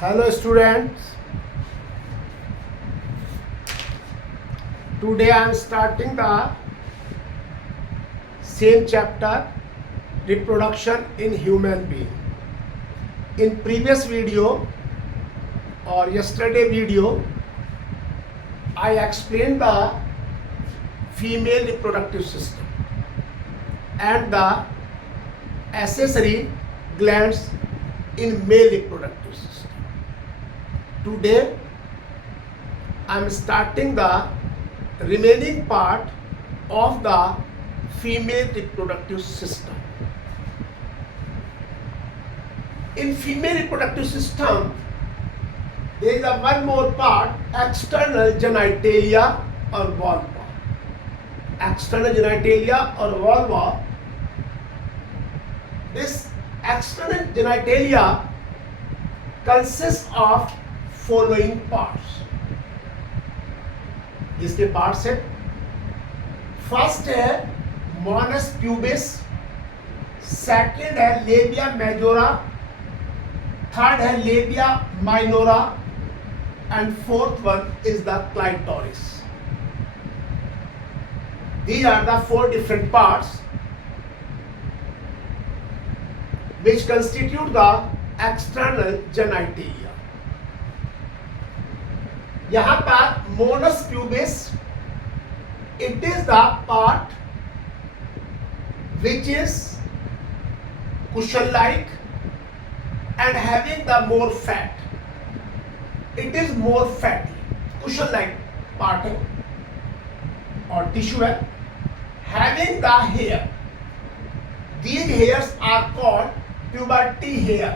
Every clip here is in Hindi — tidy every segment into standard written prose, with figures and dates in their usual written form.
Hello students, today I am starting the same chapter, reproduction in human being. In previous video or yesterday video, I explained the female reproductive system and the accessory glands in male reproductive system. Today I am starting the remaining part of the female reproductive system. In female reproductive system, there is one more part, external genitalia or vulva. External genitalia or vulva. This external genitalia consists of following parts. इसके पार्ट्स है, फर्स्ट है मोनस प्यूबिस, सेकंड है लेबिया मेजोरा, थर्ड है labia minora and fourth one is the clitoris. These are the four different parts which constitute the external genitalia. यहाँ पर Moonis pubis, it is the part which is cushion-like and having the more fat. It is more fatty. Cushion-like part है और tissue है, having the hair. These hairs are called puberty hair.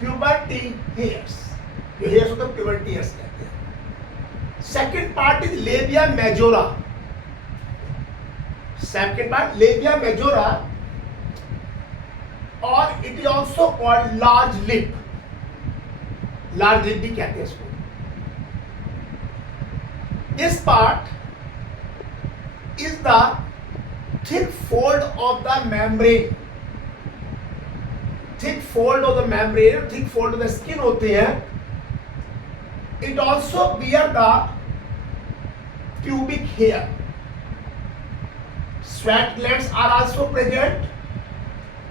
Puberty hairs. जो hairs होते हैं puberty hairs कहते हैं. Second part is labia majora. Second part labia majora, or it is also called large lip. Large lip भी कहते हैं इसको. This part is the thick fold of the membrane. Thick fold of the membrane, thick fold of the skin होते हैं. It also bear the pubic hair. Sweat glands are also present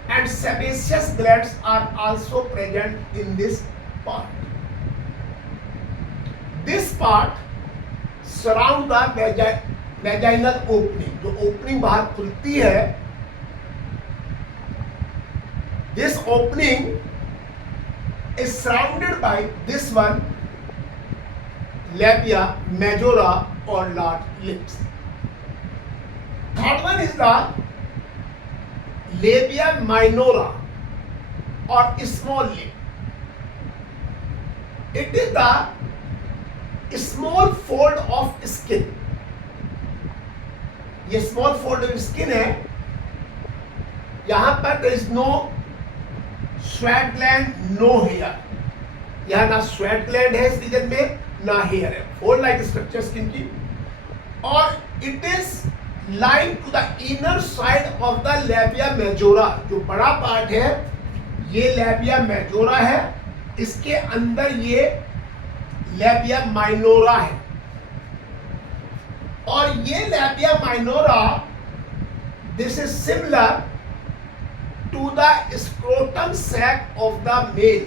and sebaceous glands are also present in this part. This part surround the vaginal opening. जो opening बाहर खुलती है, this opening is surrounded by this one, labia majora or large lips. Third one is the labia minora or small lip. It is the small fold of skin. ये small fold of skin है. यहाँ पर there is no sweat gland, no hair. यहाँ ना स्वेट ग्लैंड है इस रीजन में, ना हेयर है. फोल्ड लाइक स्ट्रक्चर स्किन की, और it is line to the inner side of the labia majora. जो बड़ा पार्ट है ये लेबिया मेजोरा है, इसके अंदर ये लेबिया माइनोरा है. और ये labia minora, this is similar to the scrotum sac of the male.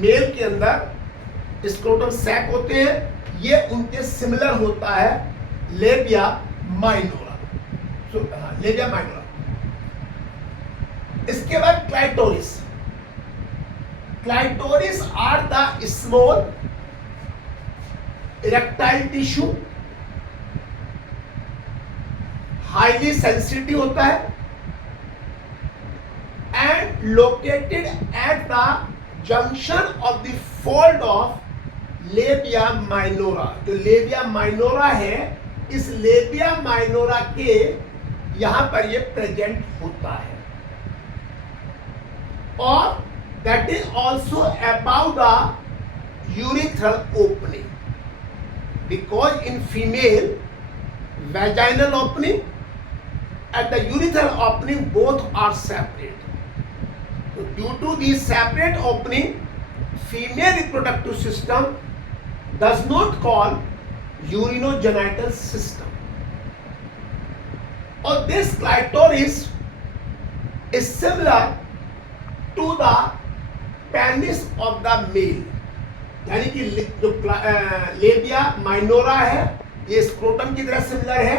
Male के अंदर स्क्रोटम सैक होते हैं, ये उनके सिमिलर होता है लेबिया माइनोरा. लेबिया माइनोरा. इसके बाद clitoris. Clitoris are the small erectile tissue, highly sensitive होता है and located at the junction of the fold of labia minora. जो labia minora है, इस labia minora के यहाँ पर ये present होता है. और that is also above the urethral opening, because in female vaginal opening and the urethral opening both are separate. Due to the separate opening female reproductive system does not call urinogenital system, और this clitoris is similar to the penis of the male, यानी कि जो लेबिया माइनोरा है ये स्क्रोटम की तरह सिमिलर है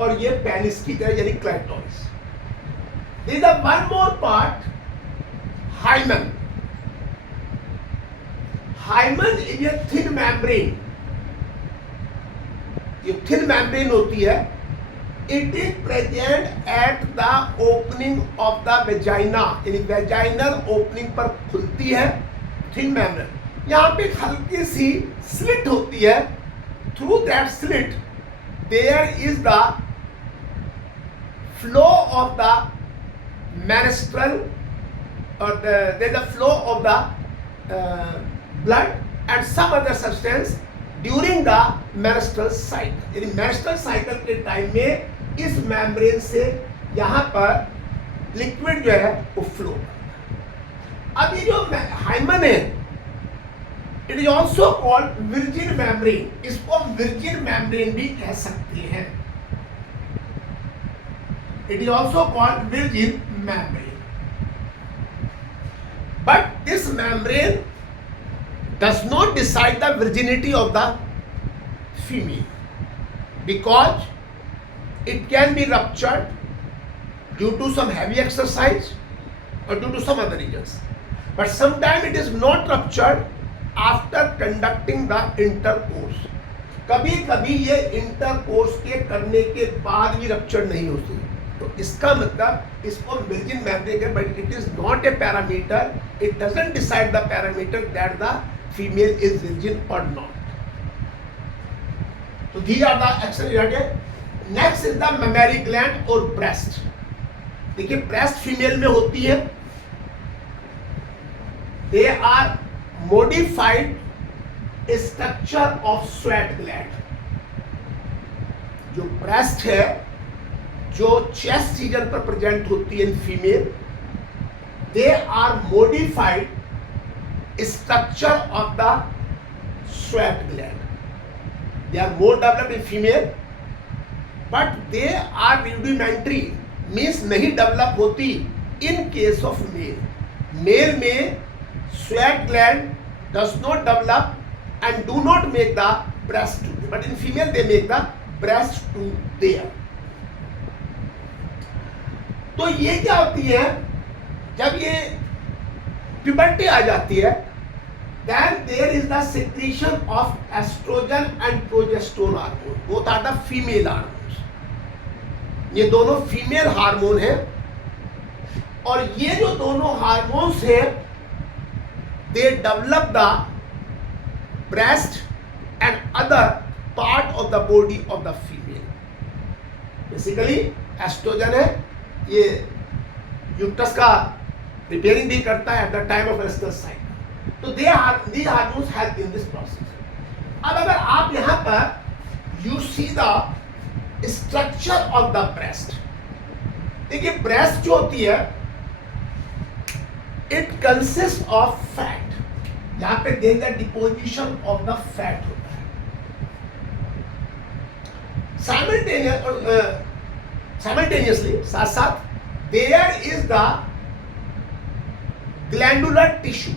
और ये पेनिस की तरह यानी clitoris. There is one more part, hymen. Hymen is a thin membrane, ये थिन मेम्ब्रेन होती है। It is present at the opening of the vagina, यानी वेजाइनल ओपनिंग पर खुलती है थिन मेम्ब्रेन। यहाँ पे एक हल्की सी स्लिट होती है, through that slit there is the flow of the menstrual or there is a flow of the blood and some other substance during the menstrual cycle, यानी menstrual cycle के टाइम में इस मेम्ब्रेन से यहाँ पर लिक्विड जो है वो फ्लो। अब ये जो हाइमन है it is also called virgin membrane, इसको हम विर्जिन मेम्ब्रेन भी कह सकते हैं। It is also called virgin membrane. But this membrane does not decide the virginity of the female, because it can be ruptured due to some heavy exercise or due to some other reasons. But sometimes it is not ruptured after conducting the intercourse. कभी कभी ये इंटरकोर्स के करने के बाद भी रप्चर नहीं होती, तो इसका मतलब इसको विर्जिन मेम्ब्रेन है, but it is not a parameter, it doesn't decide the parameter that the female is virgin और नॉट। तो these are the action. Next is the mammary gland और ब्रेस्ट। देखिए ब्रेस्ट फीमेल में होती है, they are modified structure of sweat gland. जो ब्रेस्ट है जो चेस्ट रीजन पर प्रेजेंट होती है in female, they are modified structure of the sweat gland. They are more developed in female but they are rudimentary, means नहीं डेवलप होती in case of male. Male में sweat gland does not develop and do not make the breast tooth, but in female they make the breast tooth there. तो ये क्या होती है, जब ये प्यूबर्टी आ जाती है, then there is the secretion of estrogen and progesterone hormone, both are the female hormones. ये दोनों फीमेल हार्मोन है, और ये जो दोनों हार्मोन्स है they develop the breast and other part of the body of the female. Basically estrogen है, ये यूट्रस का रिपेयरिंग भी करता है at the time of menstrual cycle. तो these hormones help in this process. अब अगर आप यहाँ पर you see the structure of the breast, देखिए breast जो होती है it consists of fat. यहाँ पे there the deposition of the fat होता है। साइमल्टेनियसली साथ साथ there is the glandular tissue.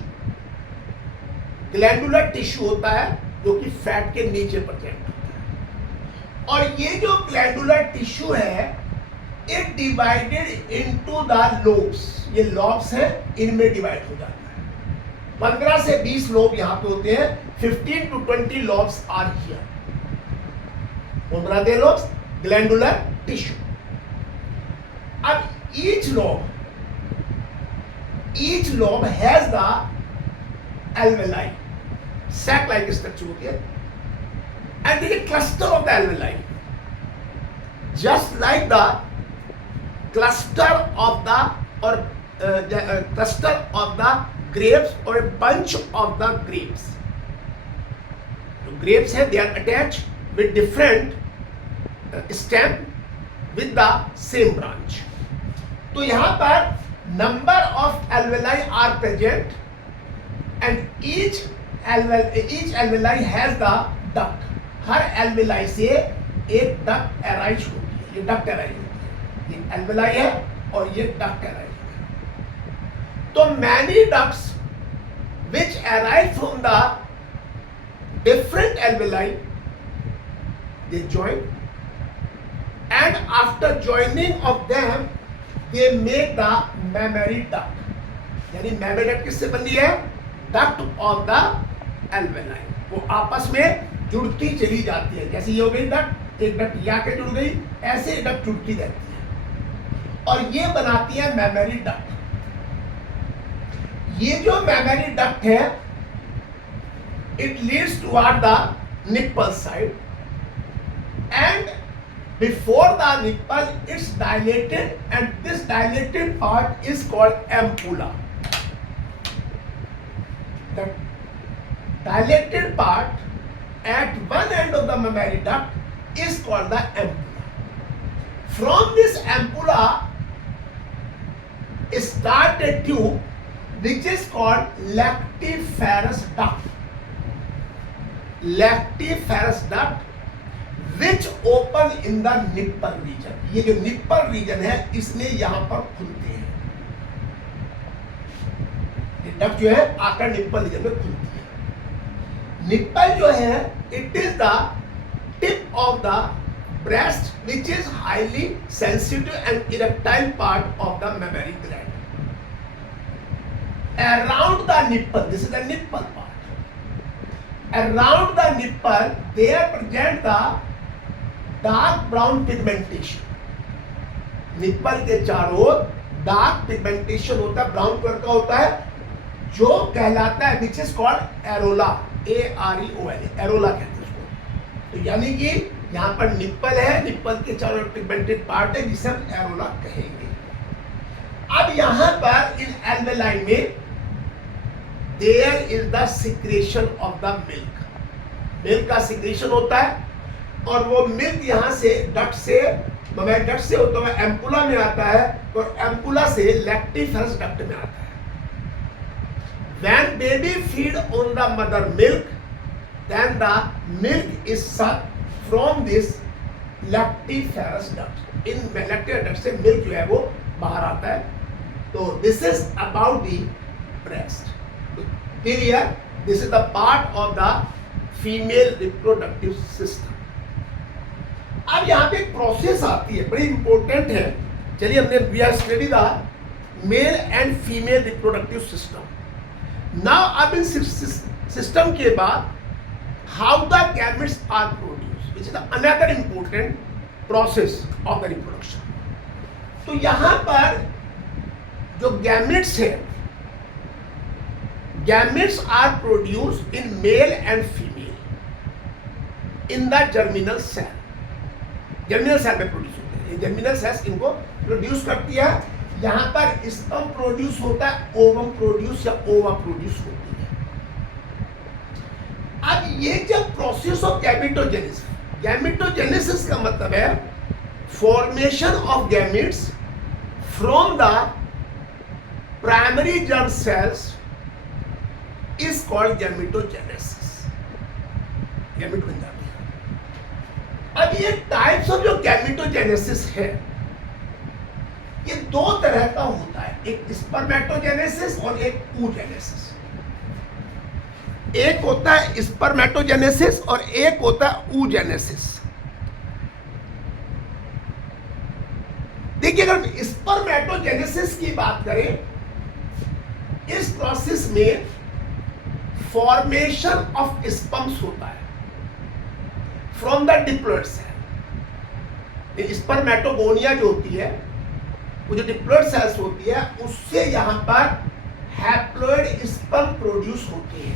Glandular tissue होता है जो कि फैट के नीचे प्रेजेंट होता है, और ये जो ग्लैंडुलर टिश्यू है it divided into the lobes. ये लॉब्स है, इनमें डिवाइड हो जाता है। 15 से 20 लोब यहाँ पे होते हैं, 15 to 20 lobes are here. कौन बनाते हैं lobes? Glandular tissue. अब each lobe has the alveoli, sac-like structure होती है, and there is a cluster of the alveoli, just like the cluster of the cluster of the grapes or a bunch of the grapes. So grapes है, they are attached with different stem with the same branch. तो यहाँ पर number of alveoli are present and each alveoli has the duct. Her alveoli से एक duct arise होती है, ये duct arise होती है, ये alveoli है और ये duct arise है. तो many ducts which arise from the different alveoli, they join, and after joining of them they make the mammary duct. यानी mammary duct किससे बनी है? duct of the alveoli. वो आपस में जुड़ती चली जाती है. जैसे ये हो गई duct, एक duct यहाँ के जुड़ गई, ऐसे duct जुड़ती रहती है और ये बनाती है mammary duct. ये जो mammary duct है, it leads toward the nipple side, and before the nipple it's dilated, and this dilated part is called ampulla. The dilated part at one end of the mammary duct is called the ampulla. From this ampulla start a tube which is called lactiferous duct. Lactiferous duct which open in the nipple region. ये जो nipple region है इसमें यहाँ पर खुलते हैं. ये duct जो है आकर nipple region में खुलती है. Nipple जो है it is the tip of the breast which is highly sensitive and erectile part of the mammary gland. Around the nipple, this is the nipple part. Around the nipple there present the dark brown pigmentation. Nipple के चारों ओर डार्क पिगमेंटेशन होता है, ब्राउन कलर का होता है, जो कहलाता है which is called Ellora. AREOLA, Ellora कहते हैं उसको. तो यानी कि यहाँ पर निप्पल है, निप्पल के चारों ओर पिगमेंटेड पार्ट है जिसे हम एरोला कहेंगे. अब यहाँ पर इन एल्वेलाई में there is the secretion of the milk. Milk का सिक्रेशन होता है और वो मिल्क यहाँ से डक्ट से डक्ट से होता है एम्पुला में आता है और एम्पुला से लैक्टिफरस डक्ट में आता है. When baby feed on the mother milk, then the milk is sucked from this lactiferous duct. In lactiferous duct से मिल्क जो है वो बाहर आता है. तो this is about the breast. Clear? This is the part of the female reproductive system. अब यहाँ पे एक प्रोसेस आती है, बड़ी इंपॉर्टेंट है. चलिए हमने we are study the male and female reproductive system. Now अब इन सिस्टम के बाद how the gametes are produce, which is another important process of the reproduction. तो यहाँ पर जो गैमेट्स है, gametes are produce in male and female in the germinal cell. Germinal cell में प्रोड्यूस होते हैं. ये जर्मिनल सेल्स इनको प्रोड्यूस करती है. यहाँ पर स्पर्म प्रोड्यूस होता है, ओवम प्रोड्यूस या ओवा प्रोड्यूस होती है. अब ये जब प्रोसेस ऑफ गैमेटोजेनेसिस, गैमेटोजेनेसिस का मतलब है formation of gametes from the primary germ cells is called gametogenesis. Gamete बन जाती है. अब ये टाइप्स ऑफ जो गैमेटोजेनेसिस है ये दो तरह का होता है, एक स्पर्मेटोजेनेसिस और एक oogenesis. एक होता है स्पर्मेटोजेनेसिस और एक होता है oogenesis. देखिए अगर स्पर्मेटोजेनेसिस की बात करें, इस प्रोसेस में फॉर्मेशन ऑफ स्पर्म्स होता है from the diploid cell. Spermatogonia जो होती है, वो जो डिप्लॉइड सेल्स होती है, उससे यहाँ पर हैप्लॉइड स्पर्म प्रोड्यूस होती है.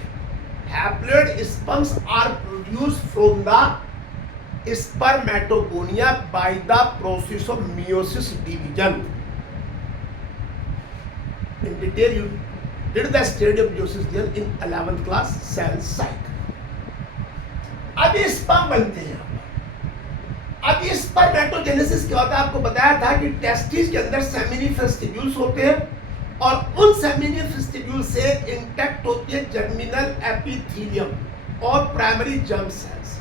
Haploid sperms are produce from the spermatogonia by the process of meiosis division. In detail you did the study of meiosis division in 11th class cell cycle. अब ये स्पर्म बनते हैं. अब ये स्पर्मेटोजेनेसिस क्या होता है, आपको बताया था कि टेस्टिस के अंदर सेमिनिफरस ट्यूब्यूल्स होते हैं और उन सेमिनी वेस्टिब्यूल से इंटैक्ट होती है जर्मिनल एपिथेलियम और प्राइमरी जर्म सेल्स।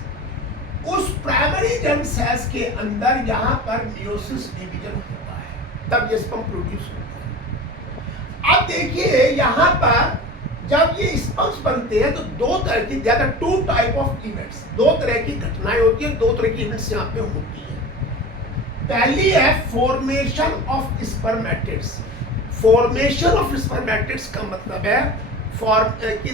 उस प्राइमरी जर्म सेल्स के अंदर यहाँ पर मियोसिस डिवीजन होता है, तब ये स्पर्म प्रोड्यूस होता है। अब देखिए यहाँ पर जब ये स्पर्म्स बनते हैं तो दो तरह की, ज्यादा 2 टाइप ऑफ इवेंट्स, दो तरह की घटनाएं होती है, दो तरह की इवेंट्स यहाँ पे होती है। पहली है formation of spermatids. Formation of spermatids का मतलब है कि